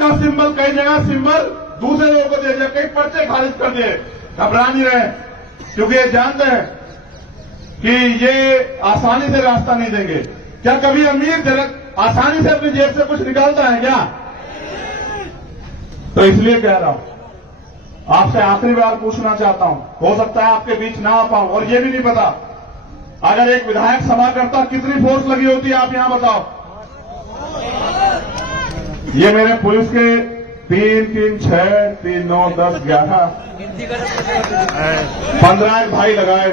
का सिंबल कई जगह सिंबल दूसरे लोगों को दे दिया, कई पर्चे खारिज कर दिए। घबरा नहीं रहे, क्योंकि ये जानते हैं कि ये आसानी से रास्ता नहीं देंगे। क्या कभी अमीर आसानी से अपनी जेब से कुछ निकालता है क्या? तो इसलिए कह रहा हूं, आपसे आखिरी बार पूछना चाहता हूं, हो सकता है आपके बीच ना आ पाऊं, और ये भी नहीं पता अगर एक विधायक सभा करता कितनी फोर्स लगी होती, आप यहां बताओ। ये मेरे पुलिस के 3, 3, 6, 3, 9, 10, 11, 15 भाई लगाए,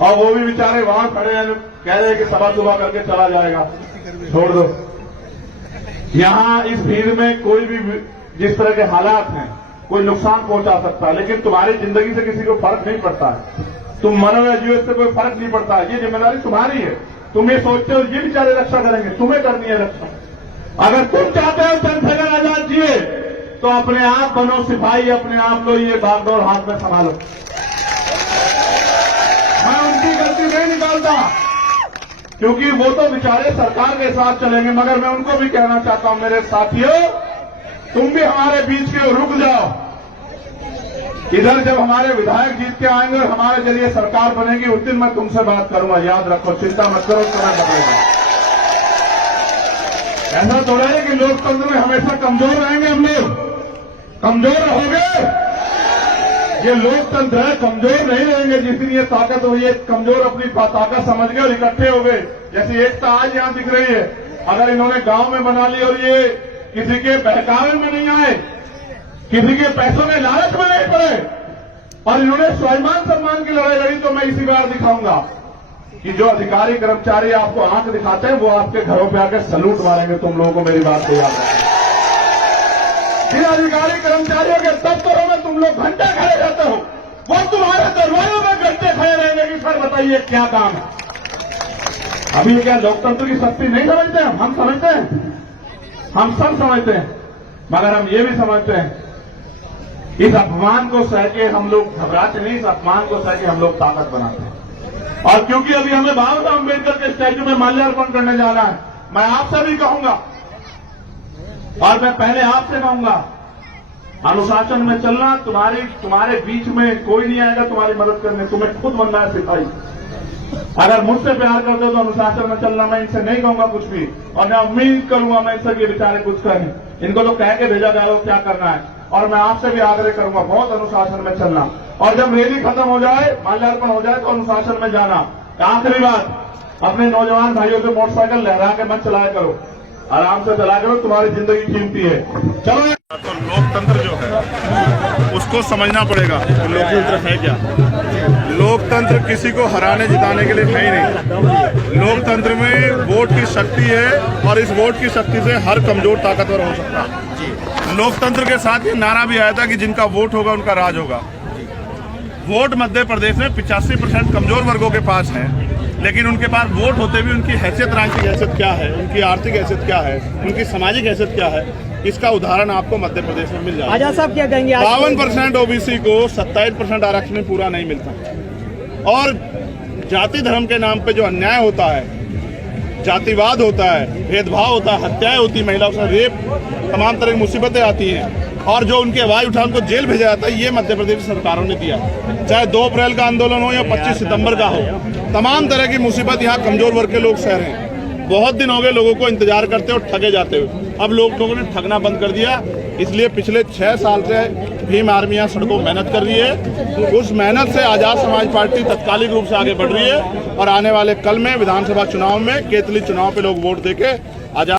और वो भी बेचारे वहां खड़े हैं, कह रहे हैं कि सभा सुबह करके चला जाएगा। छोड़ दो, यहां इस भीड़ में कोई भी जिस तरह के हालात हैं कोई नुकसान पहुंचा सकता है, लेकिन तुम्हारी जिंदगी से किसी को फर्क नहीं पड़ता है। तुम मरो या जीव से कोई फर्क नहीं पड़ता है। ये जिम्मेदारी तुम्हारी है। तुम ये सोचते हो ये बेचारे रक्षा करेंगे, तुम्हें करनी है रक्षा। अगर तुम चाहते हो चंद्रशेखर आजाद जिए, तो अपने आप बनो सिपाही, अपने आप लो ये बागडोर हाथ में संभालो। मैं उनकी गलती नहीं निकालता, क्योंकि वो तो बेचारे सरकार के साथ चलेंगे, मगर मैं उनको भी कहना चाहता हूं, मेरे साथियों, तुम भी हमारे बीच के रुक जाओ। इधर जब हमारे विधायक जीत के आएंगे और हमारे जरिए सरकार बनेगी, उस दिन मैं तुमसे बात करूंगा, याद रखो, चिंता मत करो, समय बदलेगा। ऐसा थोड़ा है कि लोकतंत्र में हमेशा कमजोर रहेंगे हम लोग, कमजोर रहोगे। ये लोकतंत्र है, कमजोर नहीं रहेंगे। जिस दिन ये ताकत हो, ये कमजोर अपनी ताकत समझ गए और इकट्ठे हो गए, जैसी एकता आज यहां दिख रही है। अगर इन्होंने गांव में बना ली और ये किसी के बहकावे में नहीं आए, किसी के पैसों में लालच में नहीं पड़े, और इन्होंने स्वाभिमान सम्मान की लड़ाई लड़ी, तो मैं इसी बार दिखाऊंगा कि जो अधिकारी कर्मचारी आपको आंख दिखाते हैं, वो आपके घरों पे आकर सलूट मारेंगे। तुम लोगों को मेरी बात को याद रखना। जिन अधिकारी कर्मचारियों के दफ्तरों में तुम लोग घंटे खड़े रहते हो, वो तुम्हारे दरबारों में घंटे खड़े रहेंगे कि सर बताइए क्या काम है। अभी क्या लोकतंत्र की शक्ति नहीं समझते हैं? हम समझते हैं, हम सब समझते हैं, मगर हम ये भी समझते हैं इस अपमान को सह के हम लोग घबराते नहीं, इस अपमान को सह के हम लोग ताकत बनाते हैं। और क्योंकि अभी हमें बाबा साहब अम्बेडकर के स्टैच्यू में माल्यार्पण करने जाना है, मैं आपसे भी कहूंगा, और मैं पहले आपसे कहूंगा, अनुशासन में चलना। तुम्हारे बीच में कोई नहीं आएगा तुम्हारी मदद करने, तुम्हें खुद बनना है सिपाही। अगर मुझसे प्यार करते हो तो अनुशासन में चलना। मैं इनसे नहीं कहूंगा कुछ भी, और मैं उम्मीद करूंगा मैं इनसे ये बेचारे कुछ करें। इनको तो कह के भेजा गया क्या करना है, और मैं आपसे भी आग्रह करूंगा बहुत अनुशासन में चलना। और जब रैली खत्म हो जाए, माल्यार्पण हो जाए, तो अनुशासन में जाना। आखिरी बात, अपने नौजवान भाइयों से मोटरसाइकिल लहरा के मत चलाया करो, आराम से चलाया करो, तुम्हारी जिंदगी कीमती है। चलो, तो लोकतंत्र जो है उसको समझना पड़ेगा। तो लोकतंत्र है क्या? लोकतंत्र किसी को हराने जिताने के लिए है ही नहीं। लोकतंत्र में वोट की शक्ति है, और इस वोट की शक्ति से हर कमजोर ताकतवर हो सकता है। लोकतंत्र के साथ ये नारा भी आया था कि जिनका वोट होगा उनका राज होगा। वोट मध्य प्रदेश में 85% कमजोर वर्गों के पास है, लेकिन उनके पास वोट होते भी उनकी हैसियत, राजनीतिक हैसियत क्या है, उनकी आर्थिक हैसियत क्या है, उनकी सामाजिक हैसियत क्या है, इसका उदाहरण आपको मध्य प्रदेश में मिल जाएगा। आजाद साहब क्या कहेंगे? 52% ओबीसी को 27% आरक्षण पूरा नहीं मिलता, और जाति धर्म के नाम पे जो अन्याय होता है, जातिवाद होता है, भेदभाव होता है, हत्याएं होती है, महिलाओं से रेप, तमाम तरह की मुसीबतें आती हैं, और जो उनकी आवाज उठा उनको जेल भेजा जाता है, ये मध्य प्रदेश सरकारों ने दिया। चाहे 2 अप्रैल का आंदोलन हो या 25 सितंबर का हो, तमाम तरह की मुसीबत यहाँ कमजोर वर्ग के लोग सह रहे हैं। बहुत दिन हो गए लोगों को इंतजार करते और ठगे जाते हुए। अब लोगों ने ठगना बंद कर दिया, इसलिए पिछले 6 साल से भीम आर्मी यहाँ सड़कों मेहनत कर रही है। उस मेहनत से आजाद समाज पार्टी तत्कालिक रूप से आगे बढ़ रही है, और आने वाले कल में विधानसभा चुनाव में, केतली चुनाव पे लोग वोट देके आजाद